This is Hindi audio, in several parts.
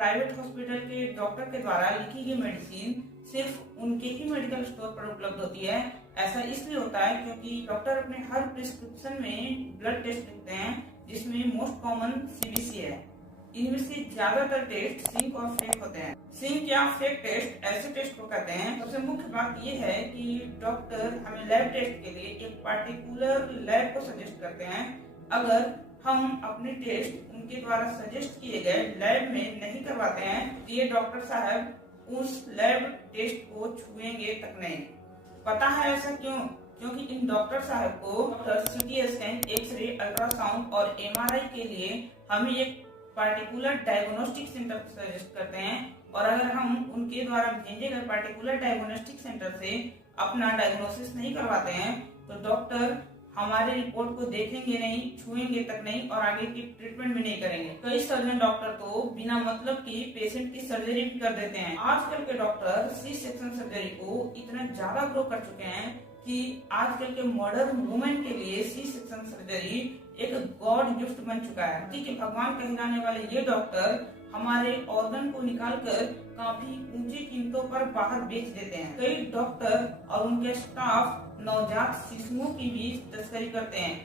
प्राइवेट हॉस्पिटल के डॉक्टर के द्वारा लिखी गई मेडिसिन सिर्फ उनके ही मेडिकल स्टोर पर उपलब्ध होती है। ऐसा इसलिए होता है क्योंकि डॉक्टर अपने हर प्रिस्क्रिप्शन में ब्लड टेस्ट लिखते हैं, जिसमें मोस्ट कॉमन सीबीसी है। इनमें से ज्यादातर टेस्ट सिंक और फेक होते हैं। सिंक या फेक टेस्ट ऐसे टेस्ट को कहते हैं। सबसे मुख्य बात यह है कि डॉक्टर हमें लैब टेस्ट के लिए एक पार्टिकुलर लैब को सजेस्ट करते हैं। अगर हम अपने टेस्ट उनके द्वारा सजेस्ट किए गए लैब में नहीं करवाते हैं तो ये डॉक्टर साहब उस लैब टेस्ट को छुएंगे तक नहीं। पता है ऐसा क्यों? क्योंकि इन डॉक्टर साहब को सीटी स्कैन, एक्सरे, अल्ट्रासाउंड और एमआरआई के लिए हमें एक पार्टिकुलर डायग्नोस्टिक सेंटर सजेस्ट करते हैं, और अगर हम उनके द्वारा भेजे गए पार्टिकुलर डायग्नोस्टिक सेंटर से अपना डायग्नोसिस नहीं करवाते हैं तो डॉक्टर हमारे रिपोर्ट को देखेंगे नहीं, छुएंगे तक नहीं और आगे की ट्रीटमेंट भी नहीं करेंगे। कई सर्जन डॉक्टर तो बिना मतलब की पेशेंट की सर्जरी भी कर देते हैं। आजकल के डॉक्टर सी सेक्शन सर्जरी को इतना ज्यादा ग्रो कर चुके हैं कि आजकल के मॉडर्न वुमेन के लिए सी सेक्शन सर्जरी एक गॉड गिफ्ट बन चुका है। कि भगवान कहे जाने वाले ये डॉक्टर हमारे ऑर्गन को निकालकर काफी ऊंची कीमतों पर बाहर बेच देते हैं। कई डॉक्टर और उनके स्टाफ नवजात शिशुओं की भी तस्करी करते हैं।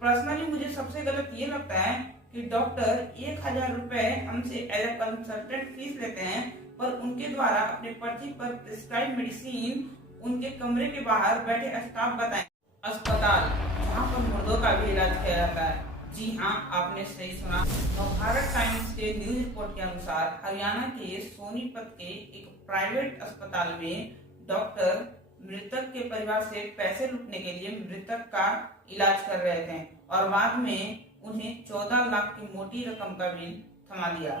पर्सनली मुझे सबसे गलत ये लगता है कि डॉक्टर 1000 रुपए हमसे एज ए कंसल्टेंट फीस लेते हैं, पर उनके द्वारा अपने पर्ची पर प्रिस्क्राइब मेडिसिन उनके कमरे के बाहर बैठे स्टाफ बताएं। अस्पताल जहाँ पर मुर्दों का भी इलाज किया जाता है। जी हाँ, आपने सही सुना। नवभारत टाइम्स के न्यूज रिपोर्ट के अनुसार हरियाणा के सोनीपत के एक प्राइवेट अस्पताल में डॉक्टर मृतक के परिवार से पैसे लूटने के लिए मृतक का इलाज कर रहे थे और बाद में उन्हें 14 लाख की मोटी रकम का बिल थमा दिया।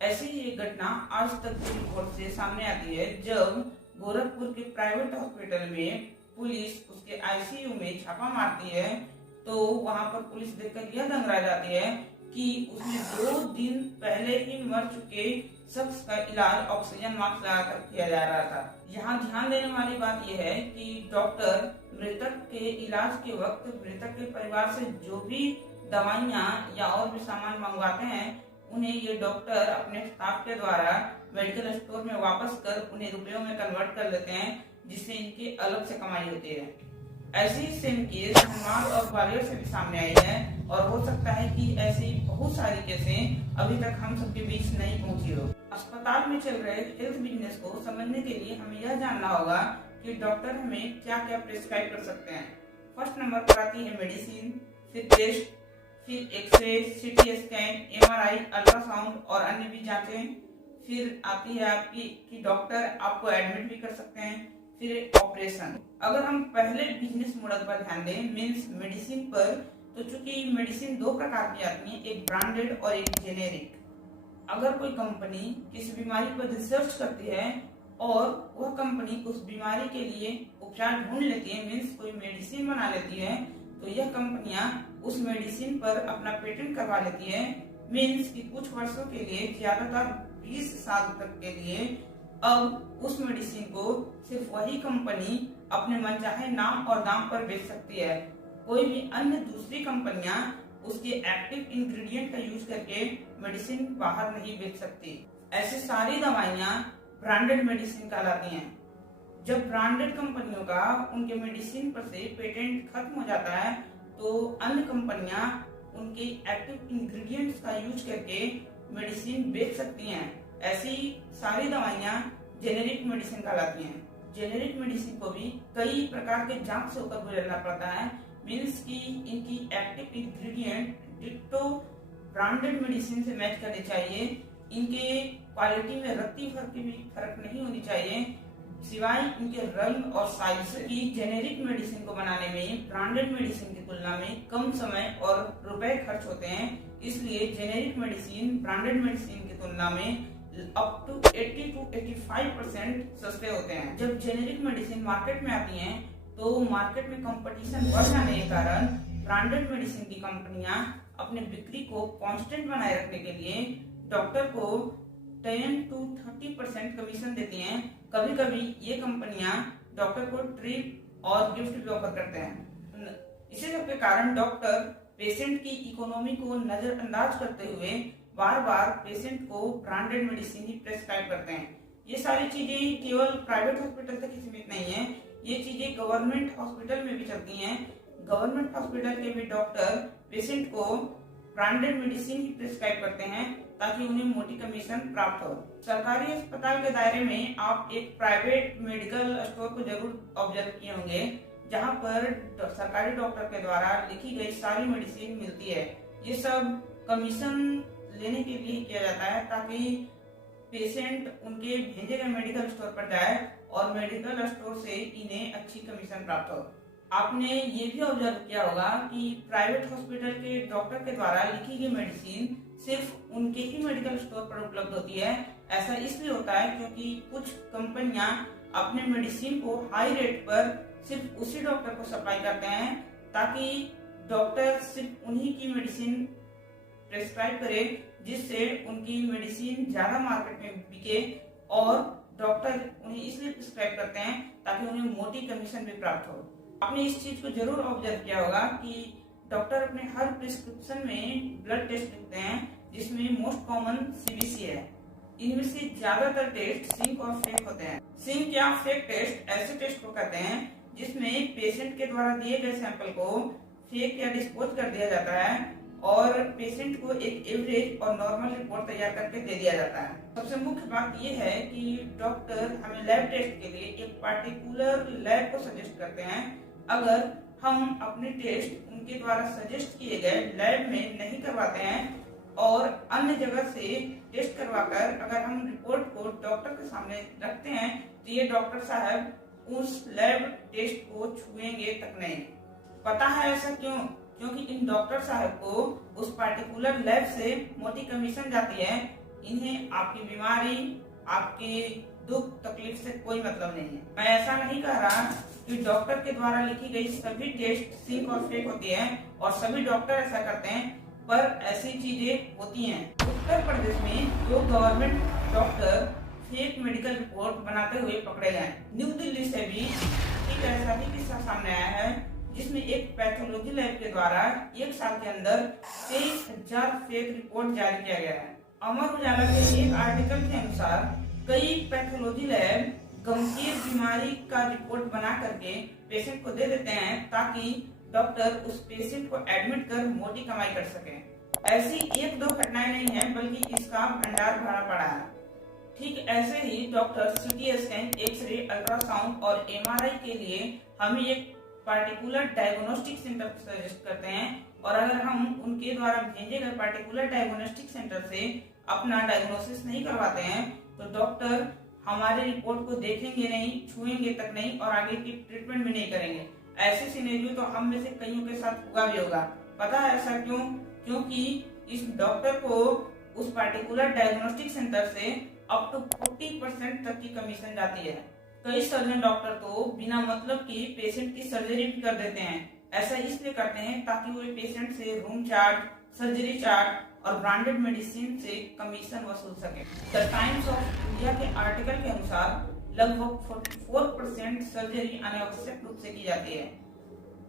ऐसी ही एक घटना आज तक की रिपोर्ट से सामने आती है, जब गोरखपुर के प्राइवेट हॉस्पिटल में पुलिस उसके आईसीयू में छापा मारती है तो वहां पर पुलिस देखकर यह दंग रह जाती है कि उसमें 2 दिन पहले ही मर चुके शख्स का इलाज ऑक्सीजन मास्क लगाकर किया जा रहा था। यहाँ ध्यान देने वाली बात यह है कि डॉक्टर मृतक के इलाज के वक्त मृतक के परिवार से जो भी दवाइयाँ या और भी सामान मंगवाते हैं उन्हें ये डॉक्टर अपने स्टाफ के द्वारा मेडिकल स्टोर में वापस कर उन्हें रुपयों में कन्वर्ट कर लेते हैं, जिससे इनकी अलग से कमाई होती है। ऐसी सेम केस धनबाद और ग्वालियर से भी सामने आई है और हो सकता है कि ऐसी बहुत सारी केसें अभी तक हम सबके बीच नहीं पहुंची हो। अस्पताल में चल रहे हेल्थ बिजनेस को समझने के लिए हमें यह जानना होगा कि डॉक्टर हमें क्या क्या प्रिस्क्राइब कर सकते हैं। फर्स्ट नंबर पर आती है मेडिसिन, फिर टेस्ट, फिर x ray, CT scan, MRI, ultrasound और अन्य भी जांचें। फिर आती है आपकी कि डॉक्टर आपको एडमिट भी कर सकते हैं, फिर ऑपरेशन। अगर हम पहले बिजनेस मॉडल पर ध्यान दें, मीन्स मेडिसिन पर, तो चूंकि मेडिसिन 2 प्रकार की आती है, एक ब्रांडेड और एक जेनेरिक। अगर कोई कंपनी किसी बीमारी पर रिसर्च करती है और वह कंपनी उस बीमारी के लिए उपचार ढूंढ लेती है, मीन्स कोई मेडिसिन बना लेती है, तो यह कंपनियां उस मेडिसिन पर अपना पेटेंट करवा लेती है, मीन्स कि कुछ वर्षों के लिए, ज्यादातर 20 साल तक के लिए अब उस मेडिसिन को सिर्फ वही कंपनी अपने मनचाहे नाम और दाम पर बेच सकती है। कोई भी अन्य दूसरी कंपनियां उसके एक्टिव इंग्रेडिएंट का यूज करके मेडिसिन बाहर नहीं बेच सकती। ऐसी सारी दवाइयां ब्रांडेड मेडिसिन कहलाती हैं। जब ब्रांडेड कंपनियों का उनके मेडिसिन पर से पेटेंट खत्म हो जाता है तो अन्य कंपनियां उनके एक्टिव इंग्रेडिएंट्स का यूज करके मेडिसिन बेच सकती हैं। ऐसी सारी दवाइयां जेनेरिक मेडिसिन कहलाती हैं। जेनेरिक मेडिसिन को भी कई प्रकार के जांच से होकर गुजरना पड़ता है, मीन्स कि इनकी active ingredient ditto branded medicine से मैच करने चाहिए। इनके क्वालिटी में रत्ती भर की भी फर्क नहीं होनी चाहिए, सिवाय इनके रंग और साइज से। की जेनेरिक मेडिसिन को बनाने में ब्रांडेड मेडिसिन की तुलना में कम समय और रुपए खर्च होते हैं, इसलिए जेनेरिक मेडिसिन ब्रांडेड मेडिसिन की तुलना में अप टू 80 to 85% सस्ते होते हैं। जब जेनेरिक मेडिसिन मार्केट में आती हैं तो मार्केट में कंपटीशन बढ़ जाने के कारण ब्रांडेड मेडिसिन की कंपनियां अपने बिक्री को कांस्टेंट बनाए रखने के लिए डॉक्टर को 10 to 30% कमीशन देती हैं। कभी कभी ये कंपनियां डॉक्टर को ट्रिप और गिफ्ट भी ऑफर करते हैं। इसी सब के कारण डॉक्टर पेशेंट की इकोनॉमी को नजरअंदाज करते हुए बार बार पेशेंट को ब्रांडेड मेडिसिन ही प्रेस्क्राइब करते हैं। ये सारी चीजें केवल प्राइवेट हॉस्पिटल तक ही सीमित नहीं है, ये चीजें गवर्नमेंट हॉस्पिटल में भी चलती हैं। गवर्नमेंट हॉस्पिटल के भी डॉक्टर पेशेंट को ब्रांडेड मेडिसिन ही प्रेस्क्राइब करते हैं ताकि उन्हें मोटी कमीशन प्राप्त हो। सरकारी अस्पताल के दायरे में आप एक प्राइवेट मेडिकल स्टोर को जरूर ऑब्जर्व किए होंगे, जहां पर सरकारी डॉक्टर के द्वारा लिखी गई सारी मेडिसिन मिलती है। ये सब कमीशन लेने के लिए किया जाता है ताकि पेशेंट उनके भेजे गए मेडिकल स्टोर पर जाए और मेडिकल स्टोर से इन्हें अच्छी कमीशन प्राप्त हो। आपने ये भी ऑब्जर्व किया होगा कि प्राइवेट हॉस्पिटल के डॉक्टर के द्वारा लिखी गई मेडिसिन सिर्फ उनके ही मेडिकल स्टोर पर उपलब्ध होती है। ऐसा इसलिए होता है क्योंकि कुछ कंपनियां अपने मेडिसिन को हाई रेट पर सिर्फ उसी डॉक्टर को सप्लाई करते हैं ताकि डॉक्टर सिर्फ उन्हीं की मेडिसिन प्रेस्क्राइब करे, जिससे उनकी मेडिसिन ज्यादा मार्केट में बिके और डॉक्टर उन्हें इसलिए प्रिस्क्राइब करते हैं ताकि उन्हें मोटी कमीशन भी प्राप्त हो। आपने इस चीज को जरूर ऑब्जर्व किया होगा कि डॉक्टर अपने हर प्रिस्क्रिप्शन में ब्लड टेस्ट लिखते हैं, जिसमें मोस्ट कॉमन सीबीसी है। इनमें से ज्यादातर टेस्ट सिंक और फेक होते हैं। सिंक या फेक टेस्ट ऐसे टेस्ट को कहते हैं जिसमें पेशेंट के द्वारा दिए गए सैंपल को फेक या डिस्पोज कर दिया जाता है और पेशेंट को एक एवरेज और नॉर्मल रिपोर्ट तैयार करके दे दिया जाता है। सबसे मुख्य बात यह है कि डॉक्टर हमें लैब टेस्ट के लिए एक पार्टिकुलर लैब को सजेस्ट करते हैं। अगर हम अपने टेस्ट उनके द्वारा सजेस्ट किए गए लैब में नहीं करवाते हैं और अन्य जगह से टेस्ट करवाकर अगर हम रिपोर्ट को डॉक्टर के सामने रखते हैं तो ये डॉक्टर साहब उस लैब टेस्ट को छुएंगे तक नहीं। पता है ऐसा क्यों? क्योंकि इन डॉक्टर साहब को उस पार्टिकुलर लैब से मोटी कमीशन जाती है। इन्हें आपकी बीमारी, आपके दुख तकलीफ से कोई मतलब नहीं है। मैं ऐसा नहीं कह रहा कि डॉक्टर के द्वारा लिखी गई सभी टेस्ट सिंक और फेक होती है और सभी डॉक्टर ऐसा करते हैं, पर ऐसी चीजें होती हैं। उत्तर प्रदेश में 2 government doctor fake medical report बनाते हुए पकड़े गए। न्यू दिल्ली से भी एक ऐसा ही किस्सा सामने आया है जिसमें एक पैथोलॉजी लैब के द्वारा 1 साल के अंदर 23,000 फेक रिपोर्ट जारी किया गया है। अमर उजाला के एक आर्टिकल के अनुसार कई पैथोलॉजी लैब गंभीर बीमारी का रिपोर्ट बना करके पेशेंट को दे देते हैं ताकि डॉक्टर उस पेशेंट को एडमिट कर मोटी कमाई कर सके। ऐसी 1-2 घटनाएं नहीं है बल्कि इसका भंडार भरा पड़ा है। ठीक ऐसे ही doctor CT scan, X-ray, ultrasound और एमआरआई के लिए हमें एक पार्टिकुलर डायग्नोस्टिक सेंटर सजेस्ट करते हैं और अगर हम उनके द्वारा भेजे गए पार्टिकुलर डायग्नोस्टिक सेंटर से अपना डायग्नोसिस नहीं करवाते हैं तो डॉक्टर हमारे रिपोर्ट को देखेंगे नहीं, छुएंगे तक नहीं और आगे की ट्रीटमेंट भी नहीं करेंगे। ऐसे सिनेरियो तो हम में से कईयों के साथ हुआ भी होगा। पता है ऐसा क्यों? क्योंकि इस डॉक्टर को उस पार्टिकुलर डायग्नोस्टिक सेंटर से अप टू 40% तक की कमीशन जाती है। कई सर्जन डॉक्टर तो बिना मतलब की पेशेंट की सर्जरी भी कर देते हैं। ऐसा इसलिए करते हैं ताकि वो पेशेंट से रूम चार्ज, सर्जरी चार्ज और ब्रांडेड मेडिसिन से कमीशन वसूल सके। द टाइम्स ऑफ इंडिया के आर्टिकल के अनुसार लगभग 44% सर्जरी अनावश्यक रूप से की जाती है।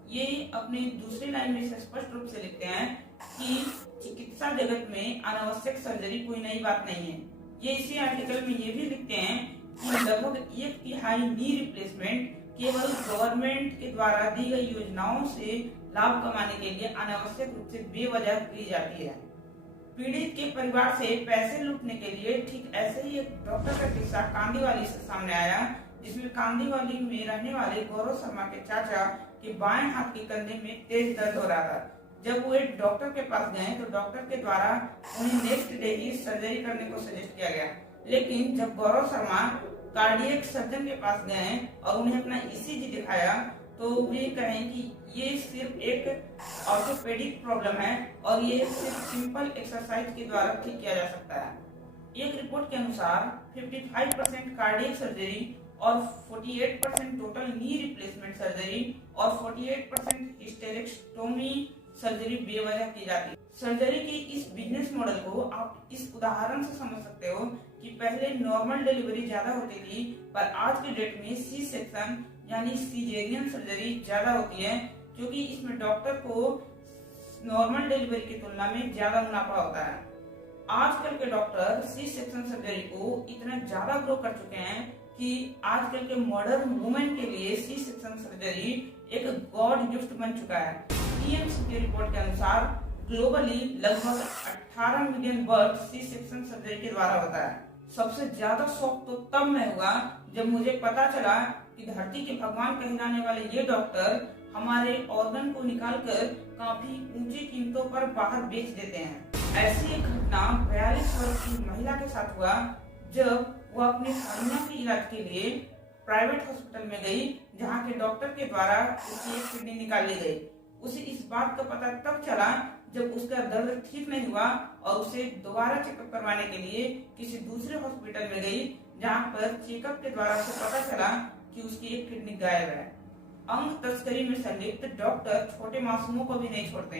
ये अपनी दूसरी लाइन में से स्पष्ट रूप से लिखते हैं कि चिकित्सा जगत में अनावश्यक सर्जरी कोई नई बात नहीं है। ये इसी आर्टिकल में ये भी लिखते हैं कि लगभग 1/3 नी रिप्लेसमेंट केवल गवर्नमेंट के द्वारा दी गई योजनाओं से लाभ कमाने के लिए अनावश्यक रूप से बेवजह की जाती है। पीड़ित के परिवार से पैसे लूटने के लिए ठीक ऐसे ही एक डॉक्टर का किस्सा कांदीवाली से सामने आया, जिसमें कांदीवाली में रहने वाले गौरव शर्मा के चाचा के बाएं हाथ के कंधे में तेज दर्द हो रहा था। जब वो एक डॉक्टर के पास गए तो डॉक्टर के द्वारा उन्हें नेक्स्ट डे ही सर्जरी करने को सजेस्ट किया गया, लेकिन जब गौरव शर्मा कार्डियक सर्जन के पास गए और उन्हें अपना ईसीजी दिखाया तो वे कहें कि ये सिर्फ एक ऑर्थोपेडिक प्रॉब्लम है और ये सिर्फ सिंपल एक्सरसाइज के द्वारा ठीक किया जा सकता है। एक रिपोर्ट के अनुसार 55% कार्डियक सर्जरी और 48% टोटल नी रिप्लेसमेंट सर्जरी और 48% हिस्टेरेक्टोमी सर्जरी बेवजह की जाती है। सर्जरी की इस बिजनेस मॉडल को आप इस उदाहरण से समझ सकते हो कि पहले नॉर्मल डिलीवरी ज्यादा होती थी, पर आज के डेट में सी सेक्शन यानी सीजेरियन सर्जरी ज्यादा होती है, क्योंकि इसमें डॉक्टर को नॉर्मल डिलीवरी की तुलना में ज्यादा मुनाफा होता है। आजकल के डॉक्टर सी सेक्शन सर्जरी को इतना ज्यादा ग्रो कर चुके हैं कि आजकल के मॉडर्न वुमेन के लिए सी सेक्शन सर्जरी एक गॉड गिफ्ट बन चुका है। टीएमसी की रिपोर्ट के अनुसार ग्लोबली लगभग 18 million birth C section surgery के द्वारा होता है। सबसे ज्यादा शौक तो तब मैं हुआ जब मुझे पता चला कि धरती के भगवान कहे जाने वाले ये डॉक्टर हमारे ऑर्गन को निकालकर काफी ऊंची कीमतों पर बाहर बेच देते हैं। ऐसी एक घटना 42 वर्ष की महिला के साथ हुआ जब वो अपने हर्निया के इलाज के लिए प्राइवेट हॉस्पिटल में गई, जहाँ के डॉक्टर के द्वारा उसकी एक किडनी निकाल ली गई। उसे इस बात का पता तब चला जब उसका दर्द ठीक नहीं हुआ और उसे दोबारा चेकअप करवाने के लिए किसी दूसरे हॉस्पिटल में गई, जहाँ पर चेकअप के द्वारा उसे पता चला कि उसकी एक किडनी गायब है। अंग तस्करी में संलिप्त डॉक्टर छोटे मासूमों को भी नहीं छोड़ते।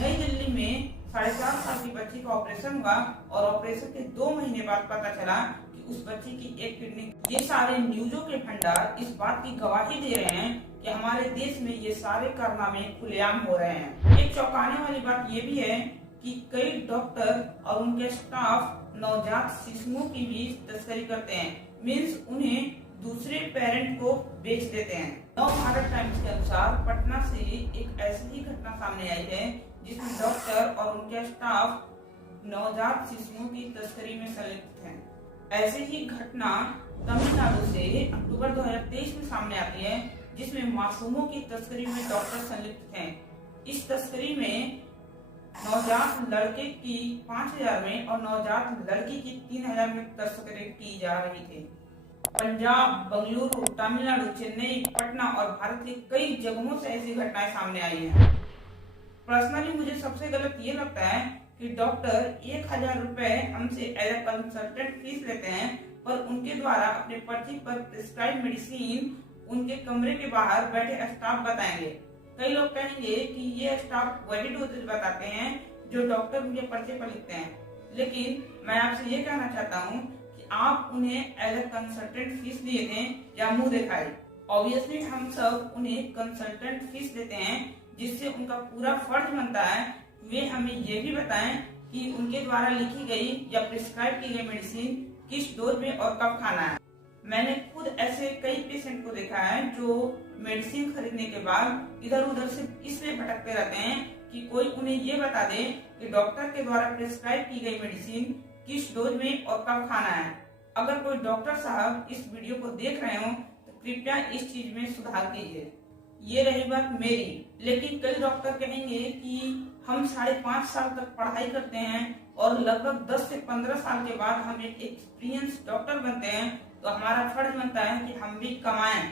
नई दिल्ली में 4.5 साल की बच्ची का ऑपरेशन हुआ और ऑपरेशन के 2 महीने बाद पता चला कि उस बच्ची की एक किडनी। ये सारे न्यूजों के भंडार इस बात की गवाही दे रहे हैं कि हमारे देश में ये सारे कारनामे खुलेआम हो रहे हैं। एक चौंकाने वाली बात ये भी है कि कई डॉक्टर और उनके स्टाफ नवजात शिशुओं की भी तस्करी करते हैं, मीन्स उन्हें दूसरे पेरेंट को बेच देते हैं। नव भारत टाइम्स के अनुसार पटना से एक ऐसी ही घटना सामने आई है जिसमें डॉक्टर और उनके स्टाफ नवजात शिशुओं की तस्करी में संलिप्त हैं। ऐसी ही घटना तमिलनाडु से अक्टूबर 2023 में सामने आती है, जिसमें मासूमों की तस्करी में डॉक्टर संलिप्त हैं। इस तस्करी में नवजात लड़के की 5,000 में और नवजात लड़की की 3,000 में तस्करी की जा रही थी। पंजाब, बेंगलुरु, तमिलनाडु, चेन्नई, पटना और भारत के कई जगहों से ऐसी घटनाएं सामने आई हैं। पर्सनली मुझे सबसे गलत ये लगता है कि डॉक्टर 1,000 रुपए हमसे एज ए कंसल्टेंट फीस लेते हैं, पर उनके द्वारा अपने पर्ची पर प्रिस्क्राइब मेडिसिन उनके कमरे के बाहर बैठे स्टाफ बताएंगे। कई लोग कहेंगे कि ये स्टाफ वही डोजेज बताते हैं जो डॉक्टर उनके पर्चे पर लिखते हैं, लेकिन मैं आपसे ये कहना चाहता हूँ कि आप उन्हें एज ए कंसल्टेंट फीस दिए थे या मुंह दिखाई। ऑब्वियसली हम सब उन्हें कंसल्टेंट फीस देते हैं, जिससे उनका पूरा फर्ज बनता है वे हमें ये भी बताएं कि उनके द्वारा लिखी गई या प्रिस्क्राइब की गई मेडिसिन किस डोज में और कब खाना है। मैंने खुद ऐसे कई पेशेंट को देखा है जो मेडिसिन खरीदने के बाद इधर उधर से इसलिए भटकते रहते हैं कि कोई उन्हें ये बता दे कि डॉक्टर के द्वारा प्रिस्क्राइब की गई मेडिसिन किस डोज में और कब खाना है। अगर कोई डॉक्टर साहब इस वीडियो को देख रहे हो तो कृपया इस चीज में सुधार कीजिए। ये रही बात मेरी, लेकिन कई डॉक्टर कहेंगे कि हम 5.5 साल तक पढ़ाई करते हैं और लगभग 10 से 15 साल के बाद हम एक एक्सपीरियंस डॉक्टर बनते हैं, तो हमारा फर्ज बनता है कि हम भी कमाएं।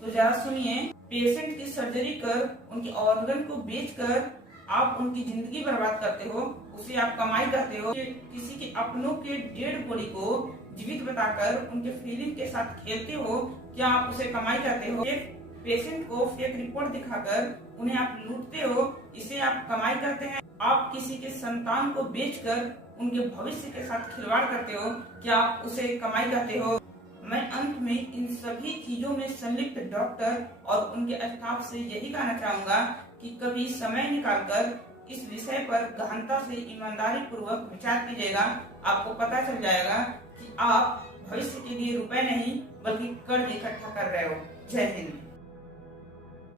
तो जरा सुनिए, पेशेंट की सर्जरी कर उनके ऑर्गन को बेचकर आप उनकी जिंदगी बर्बाद करते हो, उसे आप कमाई करते हो। किसी के अपनों के डेड बॉडी को जीवित बताकर उनके फीलिंग के साथ खेलते हो, क्या आप उसे कमाई करते हो? एक पेशेंट को फेक रिपोर्ट दिखाकर उन्हें आप लूटते हो, इसे आप कमाई करते हैं। आप किसी के संतान को बेचकर उनके भविष्य के साथ खिलवाड़ करते हो, क्या आप उसे कमाई करते हो? मैं अंत में इन सभी चीजों में संलिप्त डॉक्टर और उनके स्टाफ से यही कहना चाहूंगा कि कभी समय निकालकर इस विषय पर गहनता से ईमानदारी पूर्वक विचार कीजिएगा। आपको पता चल जाएगा कि आप भविष्य के लिए रुपए नहीं बल्कि कर्ज इकट्ठा कर रहे हो। जय हिंद।